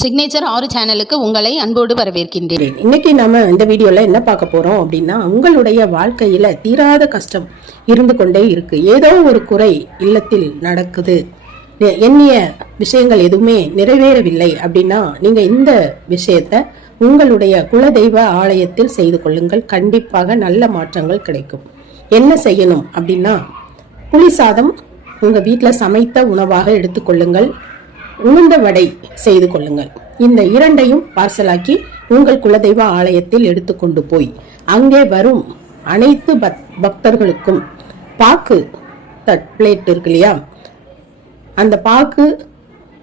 Signature ஆறு சேனலுக்கு உங்களை அன்போடு வரவேற்கின்றேன். இன்னைக்கு நம்ம இந்த வீடியோவில் என்ன பார்க்க போகிறோம் அப்படின்னா உங்களுடைய வாழ்க்கையில் தீராத கஷ்டம் இருந்து கொண்டே இருக்கு. ஏதோ ஒரு குறை இல்லத்தில் நடக்குது. எண்ணிய விஷயங்கள் எதுவுமே நிறைவேறவில்லை அப்படின்னா நீங்கள் இந்த விஷயத்த உங்களுடைய குலதெய்வ ஆலயத்தில் செய்து கொள்ளுங்கள். கண்டிப்பாக நல்ல மாற்றங்கள் கிடைக்கும். என்ன செய்யணும் அப்படின்னா புளி சாதம் உங்கள் வீட்டில் சமைத்த உணவாக எடுத்துக்கொள்ளுங்கள் உளுந்த வடை செய்து கொள்ளுங்கள். இந்த இரண்டையும் பார்சலாக்கி உங்கள் குலதெய்வ ஆலயத்தில் எடுத்துக்கொண்டு போய் அங்கே வரும் அனைத்து பக்- பக்தர்களுக்கும் பாக்கு தட் பிளேட் இருக்கு இல்லையா? அந்த பாக்கு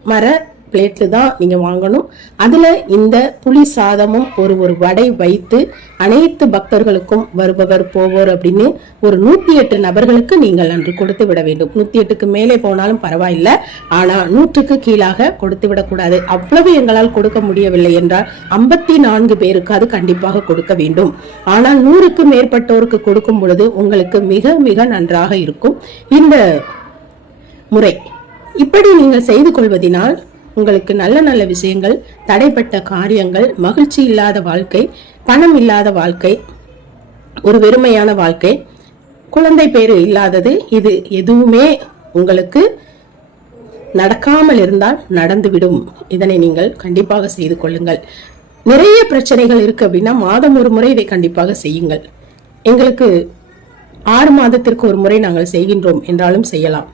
மர பிளேட்ல தான் நீங்கள் வாங்கணும். அதுல இந்த புளி சாதமும் ஒரு ஒரு வடை வைத்து அனைத்து பக்தர்களுக்கும் வருபவர் போவோர் அப்படின்னு ஒரு நூத்தி எட்டு நபர்களுக்கு நீங்கள் அன்று கொடுத்து விட வேண்டும். நூற்றி எட்டுக்கு மேலே போனாலும் பரவாயில்ல. ஆனால் நூற்றுக்கு கீழாக கொடுத்து விடக்கூடாது அவ்வளவு எங்களால் கொடுக்க முடியவில்லை என்றால் ஐம்பத்தி நான்கு பேருக்கு அது கண்டிப்பாக கொடுக்க வேண்டும். ஆனால் நூறுக்கு மேற்பட்டோருக்கு கொடுக்கும் பொழுது உங்களுக்கு மிக மிக நன்றாக இருக்கும். இந்த முறை இப்படி நீங்கள் செய்து கொள்வதினால் உங்களுக்கு நல்ல நல்ல விஷயங்கள் தடைப்பட்ட காரியங்கள் மகிழ்ச்சி இல்லாத வாழ்க்கை பணம் இல்லாத வாழ்க்கை ஒரு வெறுமையான வாழ்க்கை குழந்தை பேரு இல்லாதது இது எதுவுமே உங்களுக்கு நடக்காமல் இருந்தால் நடந்துவிடும். இதனை நீங்கள் கண்டிப்பாக செய்து கொள்ளுங்கள். நிறைய பிரச்சனைகள் இருக்கு அப்படின்னா மாதம் ஒரு முறை இதை கண்டிப்பாக செய்யுங்கள். எங்களுக்கு ஆறு மாதத்திற்கு ஒரு முறை நாங்கள் செய்கின்றோம் என்றாலும் செய்யலாம்.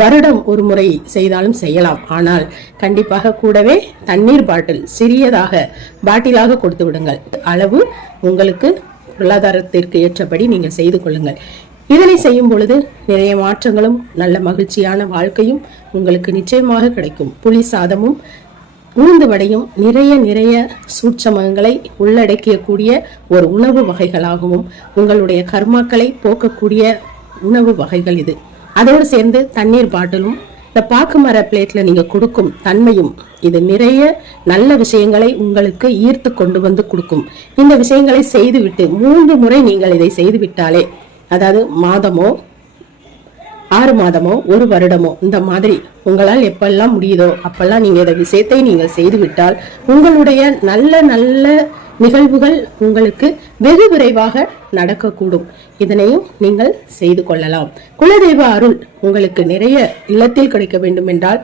வருடம் ஒரு முறை செய்தாலும் செய்யலாம். ஆனால் கண்டிப்பாக கூடவே தண்ணீர் பாட்டில் சிறியதாக பாட்டிலாக கொடுத்து விடுங்கள். அளவு உங்களுக்கு பொருளாதாரத்திற்கு ஏற்றபடி நீங்கள் செய்து கொள்ளுங்கள். இதனை செய்யும் பொழுது நிறைய மாற்றங்களும் நல்ல மகிழ்ச்சியான வாழ்க்கையும் உங்களுக்கு நிச்சயமாக கிடைக்கும். புளி சாதமும் உளுந்து வடையும் நிறைய நிறைய சூட்சமங்களை உள்ளடக்கியக்கூடிய ஒரு உணவு வகைகளாகவும் உங்களுடைய கர்மாக்களை போக்கக்கூடிய உணவு வகைகள் இது. அதோடு சேர்ந்து தண்ணீர் பாட்டிலும் இந்த பாக்கு மர பிளேட்ல நீங்க கொடுக்கும் தன்மையும் இது நிறைய நல்ல விஷயங்களை உங்களுக்கு ஈர்த்து கொண்டு வந்து கொடுக்கும். இந்த விஷயங்களை செய்துவிட்டு மூன்று முறை நீங்கள் இதை செய்துவிட்டாலே அதாவது மாதமோ ஆறு மாதமோ ஒரு வருடமோ இந்த மாதிரி உங்களால் எப்பெல்லாம் முடியுதோ அப்பெல்லாம் நீங்கள் இந்த விஷயத்தை நீங்கள் செய்துவிட்டால் உங்களுடைய நல்ல நல்ல நிகழ்வுகள் உங்களுக்கு வெகு விரைவாக நடக்கக்கூடும். இதனையும் நீங்கள் செய்து கொள்ளலாம். குலதெய்வ அருள் உங்களுக்கு நிறைய இல்லத்தில் கிடைக்க வேண்டும் என்றால்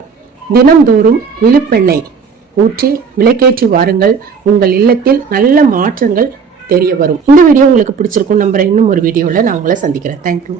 தினம்தோறும் இழுப்பெண்ணெய் ஊற்றி விளக்கேற்றி வாருங்கள். உங்கள் இல்லத்தில் நல்ல மாற்றங்கள் தெரிய வரும். இந்த வீடியோ உங்களுக்கு பிடிச்சிருக்கும் நம்புறேன். இன்னும் ஒரு வீடியோவில் நான் உங்களை சந்திக்கிறேன். தேங்க்யூ